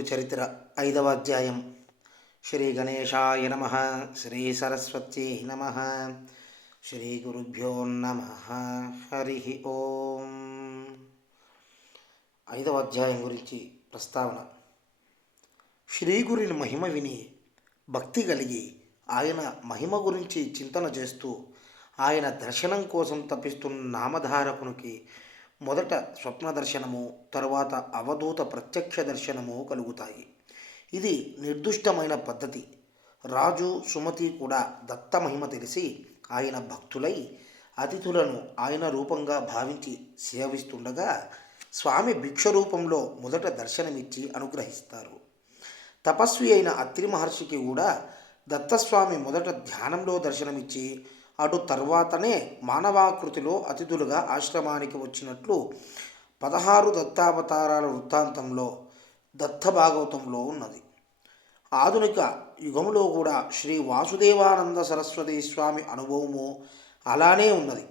గురు చరిత్ర ఐదవ అధ్యాయం. శ్రీ గణేశాయ నమ శ్రీ సరస్వతి నమ శ్రీ గురుభ్యో నమ హరి ఓం. ఐదవ అధ్యాయం గురించి ప్రస్తావన. శ్రీ గురిని మహిమ విని భక్తి కలిగి ఆయన మహిమ గురించి చింతన చేస్తూ ఆయన దర్శనం కోసం తప్పిస్తున్న నామధారకునికి మొదట స్వప్న దర్శనము తరువాత అవధూత ప్రత్యక్ష దర్శనము కలుగుతాయి. ఇది నిర్దిష్టమైన పద్ధతి. రాజు సుమతి కూడా దత్త మహిమ తెలిసి ఆయన భక్తులై అతిథులను ఆయన రూపంగా భావించి సేవిస్తుండగా స్వామి భిక్ష రూపంలో మొదట దర్శనమిచ్చి అనుగ్రహిస్తారు. తపస్వి అయిన అత్రి మహర్షికి కూడా దత్తస్వామి మొదట ధ్యానంలో దర్శనమిచ్చి అటు తర్వాతనే మానవాకృతిలో అతిథులుగా ఆశ్రమానికి వచ్చినట్లు పదహారు దత్తావతారాల వృత్తాంతంలో దత్త భాగవతంలో ఉన్నది. ఆధునిక యుగంలో కూడా శ్రీ వాసుదేవానంద సరస్వతి స్వామి అనుభవము అలానే ఉన్నది.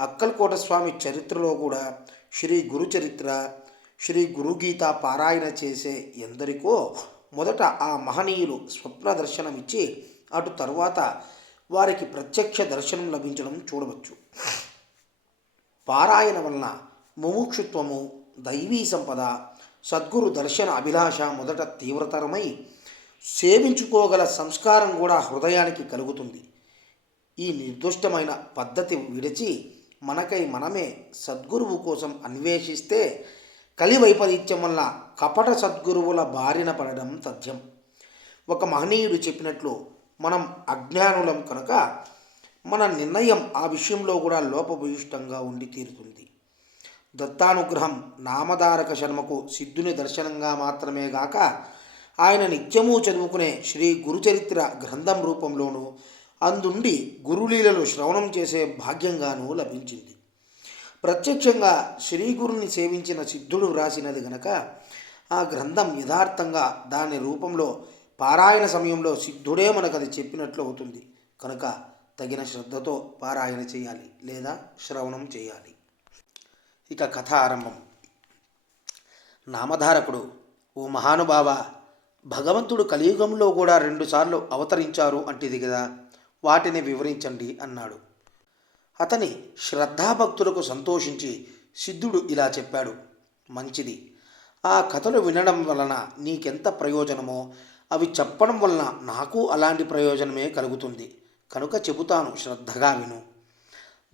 అక్కల్కోట స్వామి చరిత్రలో కూడా శ్రీ గురు చరిత్ర శ్రీ గురుగీత పారాయణ చేసే ఎందరికో మొదట ఆ మహనీయులు స్వప్న దర్శనమిచ్చి అటు తరువాత వారికి ప్రత్యక్ష దర్శనం లభించడం చూడవచ్చు. పారాయణ వలన ముముక్షుత్వము దైవీ సంపద సద్గురు దర్శన అభిలాష మొదట తీవ్రతరమై సేవించుకోగల సంస్కారం కూడా హృదయానికి కలుగుతుంది. ఈ నిర్దుష్టమైన పద్ధతి విడిచి మనకై మనమే సద్గురువు కోసం అన్వేషిస్తే కలి వైపరీత్యం వల్ల కపట సద్గురువుల బారిన పడడం తథ్యం. ఒక మహనీయుడు చెప్పినట్లు మనం అజ్ఞానులం కనుక మన నిర్ణయం ఆ విషయంలో కూడా లోపభూయిష్టంగా ఉండి తీరుతుంది. దత్తానుగ్రహం నామధారక శర్మకు సిద్ధుని దర్శనంగా మాత్రమే గాక ఆయన నిత్యము చదువుకునే శ్రీ గురుచరిత్ర గ్రంథం రూపంలోనూ అందుండి గురులీలలు శ్రవణం చేసే భాగ్యంగానూ లభించింది. ప్రత్యక్షంగా శ్రీ గురుని సేవించిన సిద్ధుడు వ్రాసినది గనక ఆ గ్రంథం యథార్థంగా దాని రూపంలో పారాయణ సమయంలో సిద్ధుడే మనకు అది చెప్పినట్లు అవుతుంది. కనుక తగిన శ్రద్ధతో పారాయణ చేయాలి లేదా శ్రవణం చేయాలి. ఇక కథ ఆరంభం. నామధారకుడు ఓ మహానుభావ భగవంతుడు కలియుగంలో కూడా రెండుసార్లు అవతరించారు అంటిది కదా వాటిని వివరించండి అన్నాడు. అతని శ్రద్ధాభక్తులకు సంతోషించి సిద్ధుడు ఇలా చెప్పాడు మంచిది. ఆ కథలు వినడం వలన నీకెంత ప్రయోజనమో అవి చెప్పడం వలన నాకు అలాంటి ప్రయోజనమే కలుగుతుంది. కనుక చెబుతాను శ్రద్ధగా విను.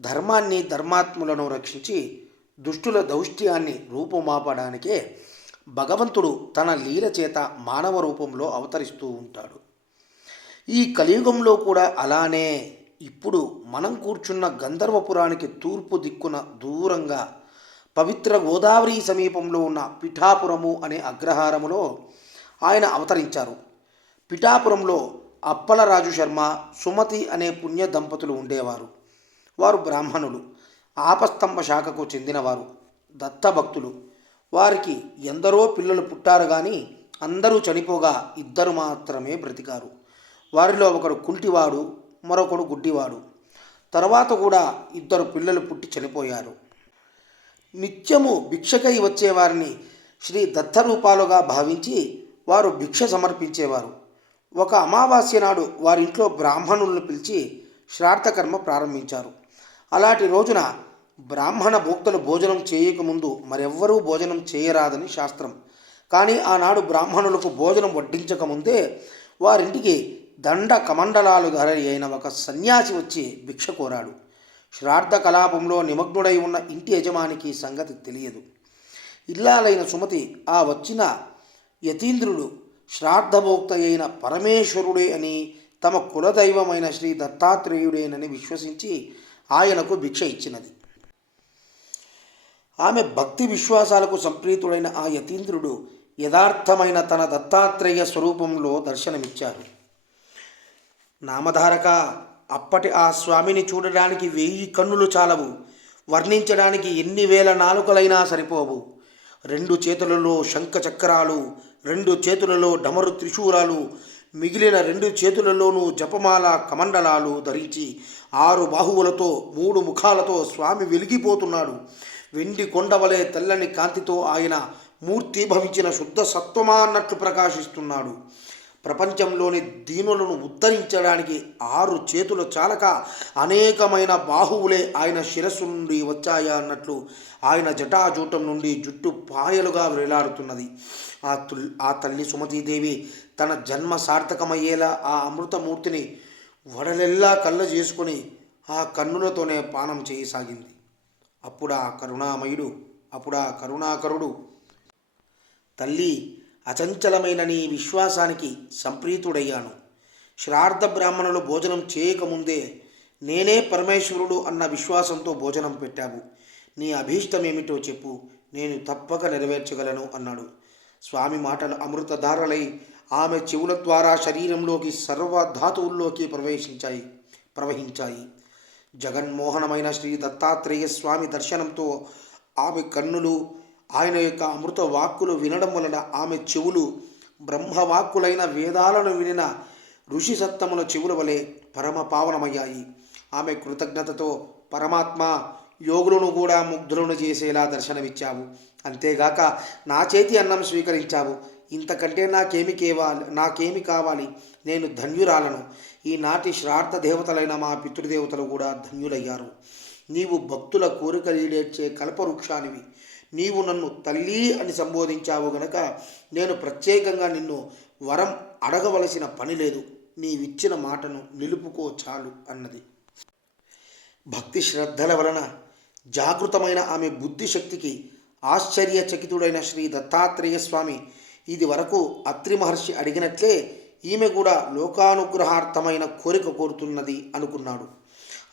ధర్మాన్ని ధర్మాత్ములను రక్షించి దుష్టుల దౌష్ట్యాన్ని రూపుమాపడానికే భగవంతుడు తన లీల చేత మానవ రూపంలో అవతరిస్తూ ఉంటాడు. ఈ కలియుగంలో కూడా అలానే. ఇప్పుడు మనం కూర్చున్న గంధర్వపురానికి తూర్పు దిక్కున దూరంగా పవిత్ర గోదావరి సమీపంలో ఉన్న పిఠాపురము అనే అగ్రహారములో ఆయన అవతరించారు. పిఠాపురంలో అప్పలరాజు శర్మ సుమతి అనే పుణ్య దంపతులు ఉండేవారు. వారు బ్రాహ్మణులు. ఆపస్తంభ శాఖకు చెందినవారు. దత్తభక్తులు. వారికి ఎందరో పిల్లలు పుట్టారు కానీ అందరూ చనిపోగా ఇద్దరు మాత్రమే బ్రతికారు. వారిలో ఒకడు కుంటివాడు మరొకడు గుడ్డివాడు. తర్వాత కూడా ఇద్దరు పిల్లలు పుట్టి చనిపోయారు. నిత్యము భిక్షకై వచ్చేవారిని శ్రీ దత్తరూపాలుగా భావించి వారు భిక్ష సమర్పించేవారు. ఒక అమావాస్య నాడు వారింట్లో బ్రాహ్మణులను పిలిచి శ్రార్థకర్మ ప్రారంభించారు. అలాంటి రోజున బ్రాహ్మణ భోక్తలు భోజనం చేయకముందు మరెవ్వరూ భోజనం చేయరాదని శాస్త్రం. కానీ ఆనాడు బ్రాహ్మణులకు భోజనం వడ్డించకముందే వారింటికి దండ కమండలాలు ధరలి అయిన ఒక సన్యాసి వచ్చి భిక్ష కోరాడు. శ్రార్థ కలాపంలో నిమగ్నుడై ఉన్న ఇంటి యజమానికి సంగతి తెలియదు. ఇల్లాలైన సుమతి ఆ వచ్చిన యతీంద్రుడు శ్రాద్ధభోక్త అయిన పరమేశ్వరుడే అని తమ కులదైవమైన శ్రీ దత్తాత్రేయుడేనని విశ్వసించి ఆయనకు భిక్ష ఇచ్చినది. ఆమె భక్తి విశ్వాసాలకు సంప్రీతుడైన ఆ యతీంద్రుడు యథార్థమైన తన దత్తాత్రేయ స్వరూపంలో దర్శనమిచ్చారు. నామధారక అప్పటి ఆ స్వామిని చూడడానికి వెయ్యి కన్నులు చాలవు వర్ణించడానికి ఎన్ని వేల నాలుకలైనా సరిపోవు. రెండు చేతులలో శంఖ చక్రాలు రెండు చేతులలో డమరు త్రిశూలాలు మిగిలిన రెండు చేతులలోనూ జపమాల కమండలాలు ధరించి ఆరు బాహువులతో మూడు ముఖాలతో స్వామి వెలిగిపోతున్నాడు. వెండి కొండవలే తెల్లని కాంతితో ఆయన మూర్తి భవించిన శుద్ధ సత్వమా అన్నట్లు ప్రకాశిస్తున్నాడు. ప్రపంచంలోని దీనులను ఉద్ధరించడానికి ఆరు చేతులు చాలక అనేకమైన బాహువులే ఆయన శిరస్సు నుండి వచ్చాయా అన్నట్లు ఆయన జటాజూటం నుండి జుట్టు పాయలుగా వేలాడుతున్నది. ఆ తుల్ ఆ తల్లి సుమతీదేవి తన జన్మ సార్థకమయ్యేలా ఆ అమృతమూర్తిని వడలెల్లా కళ్ళ చేసుకొని ఆ కన్నులతోనే పానం చేయసాగింది. అప్పుడు ఆ కరుణామయుడు అప్పుడు ఆ కరుణాకరుడు. తల్లి అచంచలమైన నీ విశ్వాసానికి సంప్రీతుడయ్యాను. శ్రార్థ బ్రాహ్మణులు భోజనం చేయకముందే నేనే పరమేశ్వరుడు అన్న విశ్వాసంతో భోజనం పెట్టావు. నీ అభీష్టం ఏమిటో చెప్పు నేను తప్పక నెరవేర్చగలను అన్నాడు. స్వామి మాటలు అమృతధారలై ఆమె చెవుల ద్వారా శరీరంలోకి సర్వ ధాతువుల్లోకి ప్రవేశించాయి ప్రవహించాయి. జగన్మోహనమైన శ్రీ దత్తాత్రేయ స్వామి దర్శనంతో ఆమె కన్నులు ఆయన యొక్క అమృత వాక్కులు వినడం వలన ఆమె చెవులు బ్రహ్మవాక్కులైన వేదాలను వినిన ఋషి సత్తముల చెవుల వలె పరమ పావనమయ్యాయి ఆమె కృతజ్ఞతతో పరమాత్మ యోగులను కూడా ముగ్ధులను చేసేలా దర్శనమిచ్చావు. అంతేగాక నా చేతి అన్నం స్వీకరించావు. ఇంతకంటే నాకేమి కేవాలి నాకేమి కావాలి? నేను ధన్యురాలను. ఈనాటి శ్రార్థ దేవతలైన మా పితృదేవతలు కూడా ధన్యులయ్యారు. నీవు భక్తుల కోరికలీడేర్చే కల్పవృక్షానివి. నీవు నన్ను తల్లి అని సంబోధించావు గనక నేను ప్రత్యేకంగా నిన్ను వరం అడగవలసిన పని లేదు. నీవిచ్చిన మాటను నిలుపుకో చాలు అన్నది. భక్తి శ్రద్ధల వలన జాగృతమైన ఆమె బుద్ధిశక్తికి ఆశ్చర్యచకితుడైన శ్రీ దత్తాత్రేయ స్వామి ఇది వరకు అత్రి మహర్షి అడిగినట్లే ఈమె కూడా లోకానుగ్రహార్థమైన కోరిక కోరుతున్నది అనుకున్నాడు.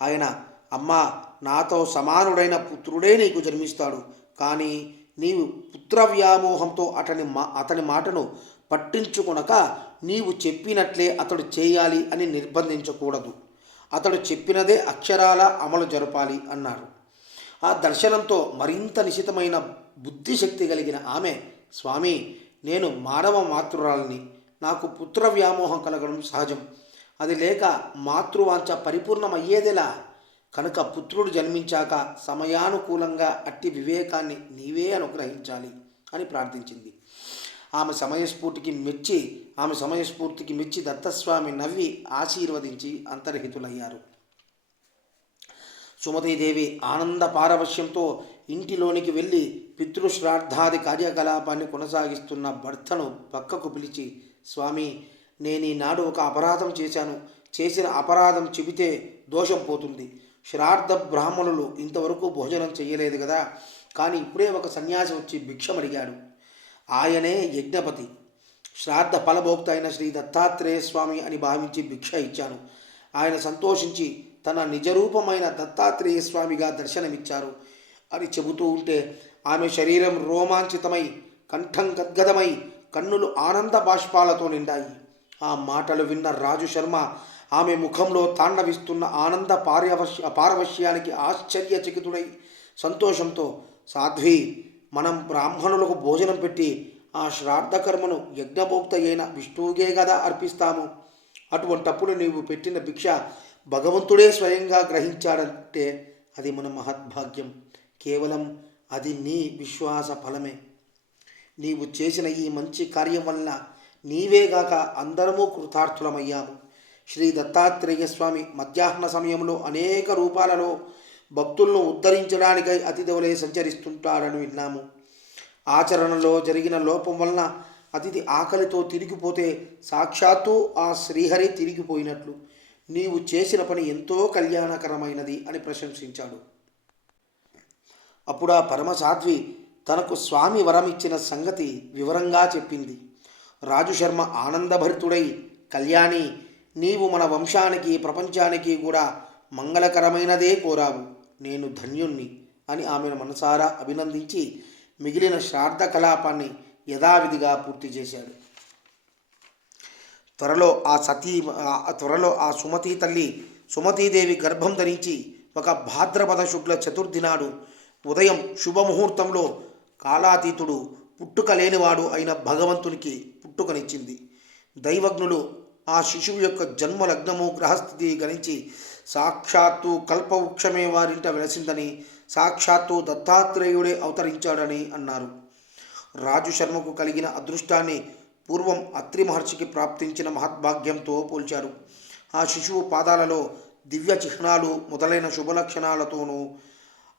ఆయన అమ్మా నాతో సమానుడైన పుత్రుడే నీకు జన్మిస్తాడు. కానీ నీవు పుత్ర వ్యామోహంతో అతని మా అతని మాటను పట్టించుకొనక నీవు చెప్పినట్లే అతడు చేయాలి అని నిర్బంధించకూడదు. అతడు చెప్పినదే అక్షరాల అమలు జరపాలి అన్నారు ఆ దర్శనంతో మరింత నిశితమైన బుద్ధిశక్తి కలిగిన ఆమె స్వామి నేను మానవ మాతృరాలని. నాకు పుత్ర వ్యామోహం కలగడం సహజం. అది లేక మాతృవాంఛ పరిపూర్ణమయ్యేదేలా? కనుక పుత్రుడు జన్మించాక సమయానుకూలంగా అట్టి వివేకాన్ని నీవే అనుగ్రహించాలి అని ప్రార్థించింది. ఆమె సమయస్ఫూర్తికి మెచ్చి ఆమె సమయస్ఫూర్తికి మెచ్చి దత్తస్వామి నవ్వి ఆశీర్వదించి అంతర్హితులయ్యారు. సుమతీదేవి ఆనంద పారవశ్యంతో ఇంటిలోనికి వెళ్ళి పితృశ్రాద్ధాది కార్యకలాపాన్ని కొనసాగిస్తున్న భర్తను పక్కకు పిలిచి స్వామి నేను ఈనాడు ఒక అపరాధం చేశాను. చేసిన అపరాధం చెబితే దోషం పోతుంది. శ్రాద్ధ బ్రాహ్మణులు ఇంతవరకు భోజనం చేయలేదు కదా. కానీ ఇప్పుడే ఒక సన్యాసి వచ్చి భిక్షం అడిగాడు ఆయనే యజ్ఞపతి. శ్రాద్ధ ఫలభోక్త అయిన శ్రీ దత్తాత్రేయ స్వామి అని భావించి భిక్ష ఇచ్చాను. ఆయన సంతోషించి తన నిజరూపమైన దత్తాత్రేయ స్వామిగా దర్శనమిచ్చారు. అని చెబుతూ ఉంటే ఆమె శరీరం రోమాంచితమై కంఠం గద్గదమై కన్నులు ఆనంద బాష్పాలతో నిండాయి. ఆ మాటలు విన్న రాజు శర్మ ఆమె ముఖంలో తాండవిస్తున్న ఆనంద పార్యవశ్య పారవశ్యానికి ఆశ్చర్యచకితుడై సంతోషంతో సాధ్వి మనం బ్రాహ్మణులకు భోజనం పెట్టి ఆ శ్రాద్ధకర్మను యజ్ఞభోక్త అయిన విష్ణువుకే కదా అర్పిస్తాము. అటువంటప్పుడు నీవు పెట్టిన భిక్ష భగవంతుడే స్వయంగా గ్రహించాడంటే అది మన మహద్భాగ్యం. కేవలం అది నీ విశ్వాస ఫలమే. నీవు చేసిన ఈ మంచి కార్యం వలన నీవేగాక అందరము కృతార్థులమయ్యాము. శ్రీ దత్తాత్రేయ స్వామి మధ్యాహ్న సమయంలో అనేక రూపాలలో భక్తులను ఉద్ధరించడానికై అతిథులే సంచరిస్తుంటారని విన్నాము. ఆచరణలో జరిగిన లోపం వలన అతిథి ఆకలితో తిరిగిపోతే సాక్షాత్తు ఆ శ్రీహరి తిరిగిపోయినట్లు. నీవు చేసిన పని ఎంతో కళ్యాణకరమైనది అని ప్రశంసించాడు. అప్పుడు ఆ పరమసాధ్వి తనకు స్వామి వరం ఇచ్చిన సంగతి వివరంగా చెప్పింది. రాజు శర్మ ఆనందభరితుడై కళ్యాణి నీవు మన వంశానికి ప్రపంచానికి కూడా మంగళకరమైనదే కోరావు. నేను ధన్యుణ్ణి అని ఆమెను మనసారా అభినందించి మిగిలిన శ్రాద్ధ కలాపాన్ని యథావిధిగా పూర్తి చేశాడు. త్వరలో ఆ సతీ త్వరలో ఆ సుమతీ తల్లి సుమతీదేవి గర్భం ధరించి ఒక భాద్రపద శుక్ల చతుర్థి నాడు ఉదయం శుభముహూర్తంలో కాలాతీతుడు పుట్టుక లేనివాడు అయిన భగవంతునికి పుట్టుకనిచ్చింది. దైవజ్ఞులు ఆ శిశువు యొక్క జన్మ లగ్నము గ్రహస్థితి గణించి సాక్షాత్తు కల్పవృక్షమే వారింట వెలసిందని సాక్షాత్తు దత్తాత్రేయుడే అవతరించాడని అన్నారు. రాజు శర్మకు కలిగిన అదృష్టాన్ని పూర్వం అత్రి మహర్షికి ప్రాప్తించిన మహద్భాగ్యంతో పోల్చారు. ఆ శిశువు పాదాలలో దివ్య చిహ్నాలు మొదలైన శుభలక్షణాలతోనూ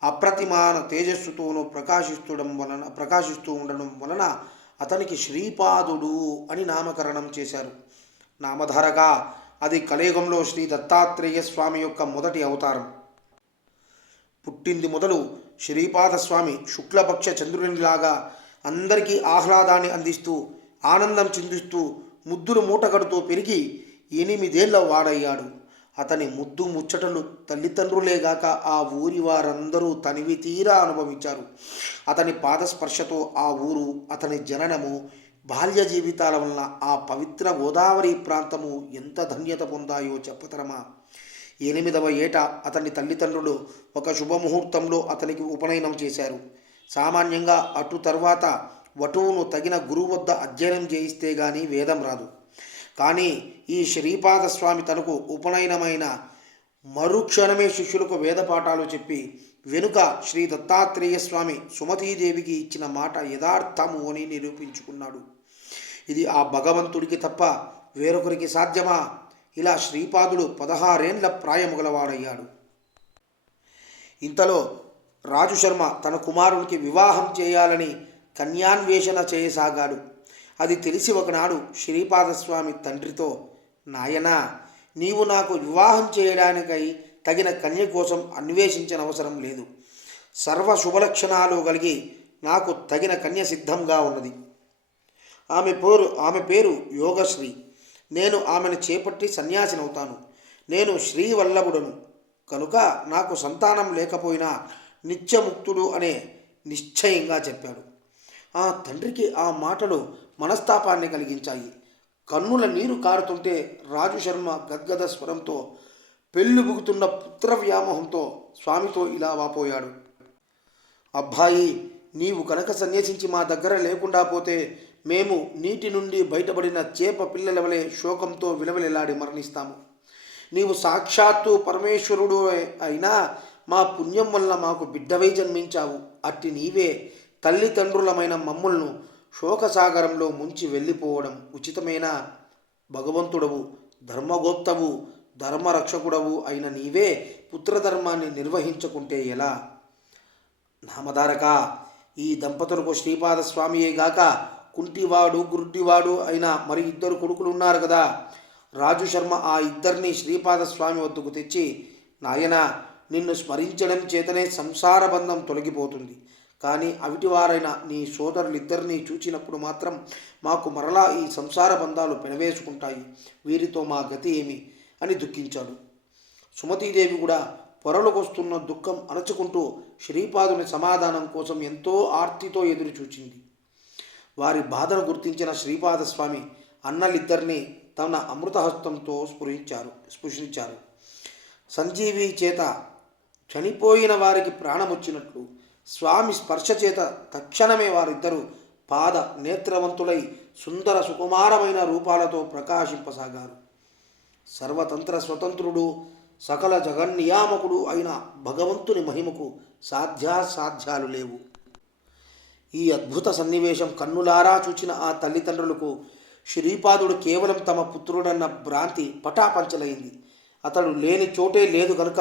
అప్రతిమాన తేజస్సుతోనూ ప్రకాశిస్తుండడం వలన ప్రకాశిస్తూ ఉండడం వలన అతనికి శ్రీపాదుడు అని నామకరణం చేశారు. నామధారగా అది కలియుగంలో శ్రీ దత్తాత్రేయ స్వామి యొక్క మొదటి అవతారం. పుట్టింది మొదలు శ్రీపాదస్వామి శుక్లపక్ష చంద్రునిలాగా అందరికీ ఆహ్లాదాన్ని అందిస్తూ ఆనందం చిందిస్తూ ముద్దులు మూటగడుతూ పెరిగి ఎనిమిదేళ్ళ వాడయ్యాడు. అతని ముద్దు ముచ్చటలు తల్లిదండ్రులేగాక ఆ ఊరి వారందరూ తనివి తీరా అనుభవించారు. అతని పాదస్పర్శతో ఆ ఊరు అతని జననము బాల్య జీవితాల వలన ఆ పవిత్ర గోదావరి ప్రాంతము ఎంత ధన్యత పొందాయో చెప్పతరమా ఎనిమిదవ ఏట అతని తల్లిదండ్రులు ఒక శుభముహూర్తంలో అతనికి ఉపనయనం చేశారు. సామాన్యంగా అటు తర్వాత వటువును తగిన గురువు వద్ద అధ్యయనం చేయిస్తే గాని వేదం రాదు. కానీ ఈ శ్రీపాదస్వామి తనకు ఉపనయనమైన మరుక్షణమే శిష్యులకు వేద పాఠాలు చెప్పి వెనుక శ్రీ దత్తాత్రేయ స్వామి సుమతీదేవికి ఇచ్చిన మాట యథార్థము అని నిరూపించుకున్నాడు. ఇది ఆ భగవంతుడికి తప్ప వేరొకరికి సాధ్యమా? ఇలా శ్రీపాదుడు పదహారేండ్ల ప్రాయముగలవాడయ్యాడు. ఇంతలో రాజు శర్మ తన కుమారునికి వివాహం చేయాలని కన్యాన్వేషణ చేయసాగాడు. అది తెలిసి ఒకనాడు శ్రీపాదస్వామి తండ్రితో నాయనా నీవు నాకు వివాహం చేయడానికై తగిన కన్య కోసం అన్వేషించిన అవసరం లేదు. సర్వ శుభలక్షణాలు కలిగి నాకు తగిన కన్య సిద్ధంగా ఉన్నది. ఆమె పేరు ఆమె పేరు యోగశ్రీ. నేను ఆమెను చేపట్టి సన్యాసినవుతాను. నేను శ్రీవల్లభుడను. కనుక నాకు సంతానం లేకపోయినా నిత్యముక్తుడు అనే నిశ్చయంగా చెప్పాడు. ఆ తండ్రికి ఆ మాటలు మనస్తాపాన్ని కలిగించాయి. కన్నుల నీరు కారుతుంటే రాజు శర్మ గద్గద స్వరంతో పెళ్ళిబుగుతున్న పుత్ర వ్యామోహంతో స్వామితో ఇలా వాపోయాడు. అబ్బాయి నీవు కనుక సన్యసించి మా దగ్గర లేకుండా పోతే మేము నీటి నుండి బయటపడిన చేప పిల్లల వలె శోకంతో విలవిలలాడి మరణిస్తాము. నీవు సాక్షాత్తు పరమేశ్వరుడు అయినా మా పుణ్యం వల్ల మాకు బిడ్డవై జన్మించావు. అట్టి నీవే తల్లిదండ్రులమైన మమ్ములను శోకసాగరంలో ముంచి వెళ్ళిపోవడం ఉచితమైన? భగవంతుడవు ధర్మగోప్తవు ధర్మరక్షకుడవు అయిన నీవే పుత్రధర్మాన్ని నిర్వహించుకుంటే ఎలా? నామధారక ఈ దంపతులకు శ్రీపాద స్వామియే గాక. కుంటివాడు గురుడ్డివాడు అయిన మరి ఇద్దరు కొడుకులు ఉన్నారు కదా. రాజు శర్మ ఆ ఇద్దరిని శ్రీపాద స్వామి వద్దకు తెచ్చి నాయన నిన్ను స్మరించడం చేతనే సంసార బంధం తొలగిపోతుంది. కానీ అవిటివారైన నీ సోదరులిద్దరినీ చూచినప్పుడు మాత్రం మాకు మరలా ఈ సంసార బంధాలు పెనవేసుకుంటాయి. వీరితో మా గతి ఏమి? అని దుఃఖించాడు. సుమతీదేవి కూడా పొరలకొస్తున్న దుఃఖం అణచుకుంటూ శ్రీపాదుని సమాధానం కోసం ఎంతో ఆర్తితో ఎదురు చూచింది వారి బాధను గుర్తించిన శ్రీపాదస్వామి అన్నలిద్దరినీ తన అమృతహస్తంతో స్పృహించారు స్పృశించారు. సంజీవి చేత చనిపోయిన వారికి ప్రాణమొచ్చినట్లు స్వామి స్పర్శ చేత తక్షణమే వారిద్దరూ పాద నేత్రవంతులై సుందర సుకుమారమైన రూపాలతో ప్రకాశింపసాగారు. సర్వతంత్ర స్వతంత్రుడు సకల జగన్నియామకుడు అయిన భగవంతుని మహిమకు సాధ్యాసాధ్యాలు లేవు. ఈ అద్భుత సన్నివేశం కన్నులారా చూచిన ఆ తల్లిదండ్రులకు శ్రీపాదుడు కేవలం తమ పుత్రుడన్న భ్రాంతి పటాపంచలైంది. అతడు లేని చోటే లేదు కనుక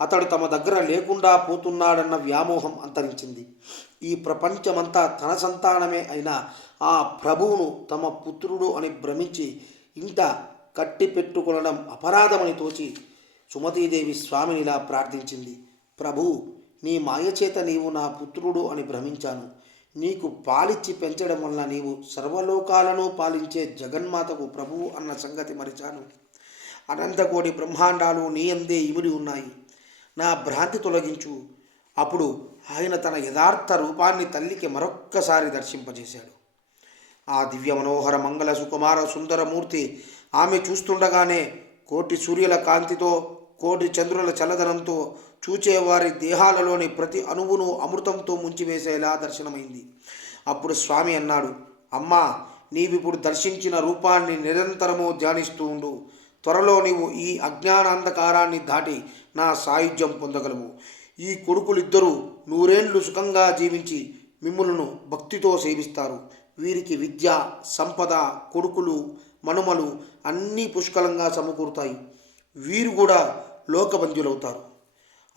అతడు తమ దగ్గర లేకుండా పోతున్నాడన్న వ్యామోహం అంతరించింది. ఈ ప్రపంచమంతా తన సంతానమే అయిన ఆ ప్రభువును తమ పుత్రుడు అని భ్రమించి ఇంట కట్టి పెట్టుకొనడం అపరాధమని తోచి సుమతీదేవి స్వామినిలా ప్రార్థించింది. ప్రభు నీ మాయచేత నీవు నా పుత్రుడు అని భ్రమించాను. నీకు పాలిచ్చి పెంచడం వల్ల నీవు సర్వలోకాలను పాలించే జగన్మాతకు ప్రభువు అన్న సంగతి మరిచాను. అనంతకోటి బ్రహ్మాండాలు నీ అందే ఇమిడి ఉన్నాయి. నా భ్రాంతి తొలగించు. అప్పుడు ఆయన తన యథార్థ రూపాన్ని తల్లికి మరొక్కసారి దర్శింపజేశాడు. ఆ దివ్య మనోహర మంగళ సుకుమార సుందరమూర్తి ఆమె చూస్తుండగానే కోటి సూర్యుల కాంతితో కోటి చంద్రుల చల్లదనంతో చూచేవారి దేహాలలోని ప్రతి అణువును అమృతంతో ముంచివేసేలా దర్శనమైంది. అప్పుడు స్వామి అన్నాడు అమ్మా నీవిప్పుడు దర్శించిన రూపాన్ని నిరంతరము ధ్యానిస్తూ ఉండు. త్వరలో నీవు ఈ అజ్ఞానాంధకారాన్ని దాటి నా సాయుధ్యం పొందగలవు. ఈ కొడుకులిద్దరూ నూరేండ్లు సుఖంగా జీవించి మిమ్ములను భక్తితో సేవిస్తారు. వీరికి విద్య సంపద కొడుకులు మనుమలు అన్నీ పుష్కలంగా సమకూరుతాయి. వీరు కూడా లోకబంధ్యులవుతారు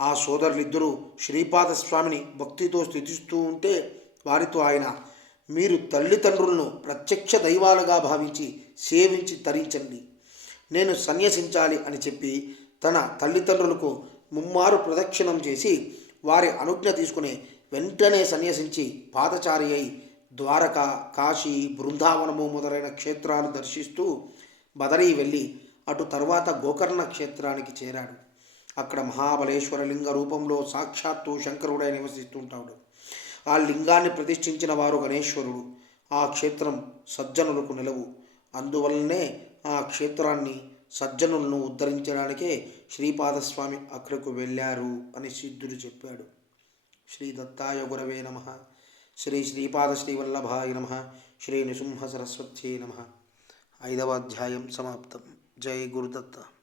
ఆ సోదరులిద్దరూ శ్రీపాద స్వామిని భక్తితో స్థుతిస్తూ ఉంటే వారితో ఆయన మీరు తల్లిదండ్రులను ప్రత్యక్ష దైవాలుగా భావించి సేవించి తరించండి. నేను సన్యసించాలి అని చెప్పి తన తల్లిదండ్రులకు ముమ్మారు ప్రదక్షిణం చేసి వారి అనుజ్ఞ తీసుకుని వెంటనే సన్యసించి పాదచారి అయి ద్వారక కాశీ బృందావనము మొదలైన క్షేత్రాలు దర్శిస్తూ బదరీ వెళ్ళి అటు తర్వాత గోకర్ణ క్షేత్రానికి చేరాడు. అక్కడ మహాబలేశ్వర లింగ రూపంలో సాక్షాత్తు శంకరుడై నివసిస్తుంటాడు. ఆ లింగాన్ని ప్రతిష్ఠించిన వారు గణేశ్వరుడు. ఆ క్షేత్రం సజ్జనులకు నిలవు. అందువల్లనే ఆ క్షేత్రాన్ని సజ్జనులను ఉద్ధరించడానికే శ్రీపాదస్వామి అక్కడకు వెళ్ళారు అని సిద్ధుడు చెప్పాడు. శ్రీ దత్తాయ గురవే నమ. శ్రీ శ్రీపాద శ్రీవల్లభాయ నమ. శ్రీ నృసింహ సరస్వత్యై నమ. ఐదవ అధ్యాయం సమాప్తం. జై గురుదత్త.